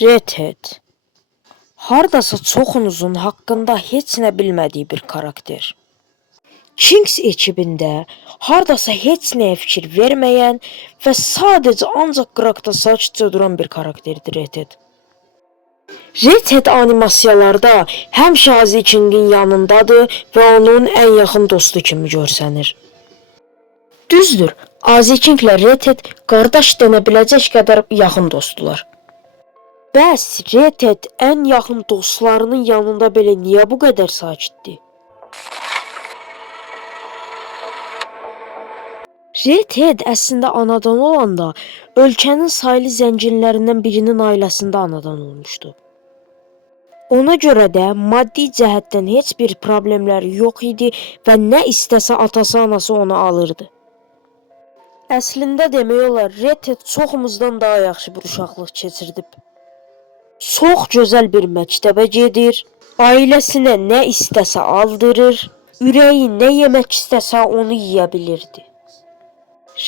Red Hat. Hardasa çoxunuzun haqqında heç nə bilmədiyi bir karakter. Kings ekibində hardasa heç nəyə fikir verməyən və sadəcə ancaq qıraqda sakitcə duran bir karakterdir Red Hat. Red Hat animasiyalarda həmişə Azi King'in yanındadır və onun ən yaxın dostu kimi görsənir. Düzdür, Azi King'lə Red Hat qardaş denə biləcək qədər yaxın dostdular. Bəs Red Hat ən yaxın dostlarının yanında belə niyə bu qədər sakitdir? Red Hat əslində anadan olanda ölkənin saylı zənginlərindən birinin ailəsində anadan olmuşdu. Ona görə də maddi cəhətdən heç bir problemləri yox idi və nə istəsə atası anası onu alırdı. Əslində demək olar Red Hat çoxumuzdan daha yaxşı bir uşaqlıq keçirdib. Çox gözəl bir məktəbə gedir, ailəsinə nə istəsə aldırır, ürəyi nə yemək istəsə onu yeyə bilirdi.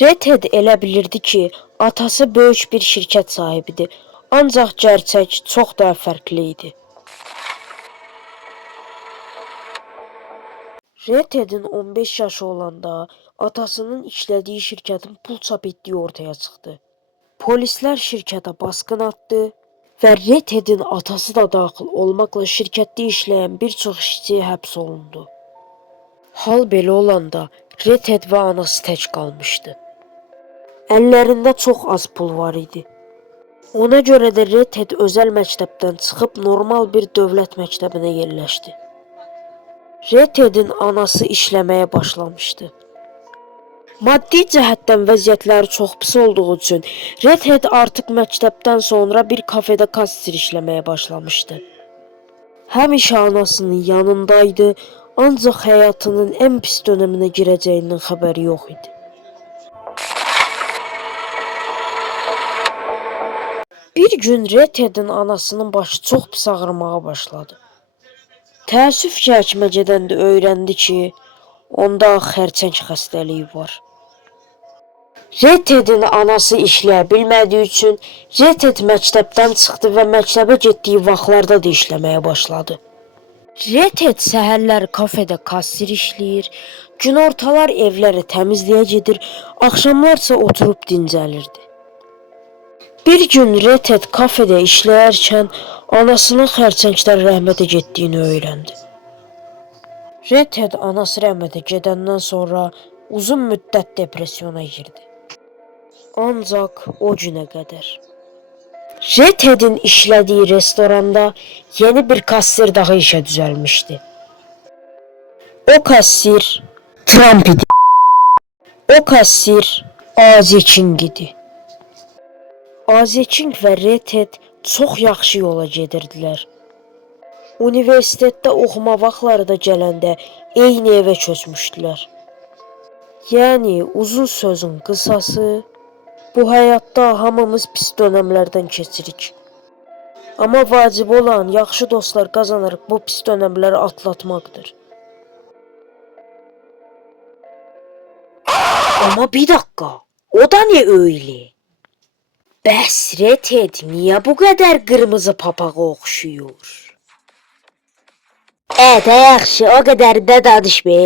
Red Hat elə bilirdi ki, atası böyük bir şirkət sahibidir, ancaq gerçək çox daha fərqli idi. Red Hat'in 15 yaşı olanda atasının işlədiyi şirkətin pul çap etdiyi ortaya çıxdı. Polislər şirkətə basqın atdı və Red Hat'in atası da daxil olmaqla şirkətdə işləyən bir çox işçi həbs olundu. Hal belə olanda Red Hat və anası tək qalmışdı. Əllərində çox az pul var idi. Ona görə də Red Hat özəl məktəbdən çıxıb normal bir dövlət məktəbinə yerləşdi. Red Hat'in anası işləməyə başlamışdı. Maddi cəhətdən vəziyyətləri çox pis olduğu üçün Red Hat artıq məktəbdən sonra bir kafedə kassir işləməyə başlamışdı. Həmişə anasının yanındaydı, ancaq həyatının ən pis dönəminə girəcəyindən xəbəri yox idi. Bir gün Red Hat'in anasının başı çox pis ağrımağa başladı. Təəssüf ki, həkimə gedəndə öyrəndi ki, onda xərçəng xəstəliyi var. Red Hat'in anası işləyə bilmədiyi üçün Red Hat məktəbdən çıxdı və məktəbə getdiyi vaxtlarda da işləməyə başladı. Red Hat səhərlər kafedə kassir işləyir, günortalar evləri təmizliyə gedir, axşamlarsa oturub dincəlirdi. Bir gün Red Hat kafedə işləyərkən anasının xərçəngdən rəhmətə getdiyini öyrəndi. Red Hat anası rəhmətə gedəndən sonra uzun müddət depressiyona girdi. Ancaq o günə qədər. Red Hat'in işlədiyi restoranda yeni bir kassir daha işə düzəlmişdi. O kassir Trump idi. O kassir Azi King idi. Azi King və Red Hat çox yaxşı yola gedirdilər. Universitetdə oxuma vaxtları da gələndə eyni evə köçmüşdülər. Yəni uzun sözün qısası, bu həyatda hamımız pis dönəmlərdən keçirik. Amma vacib olan yaxşı dostlar qazanaraq bu pis dönəmləri atlatmaqdır. Amma bir dakika, o da ne öyle? Bəs Red Hat niyə bu qədər qırmızı papağa oxşuyur? Yaxşı, o qədər də danış be.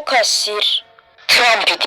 O kassir Trump idi.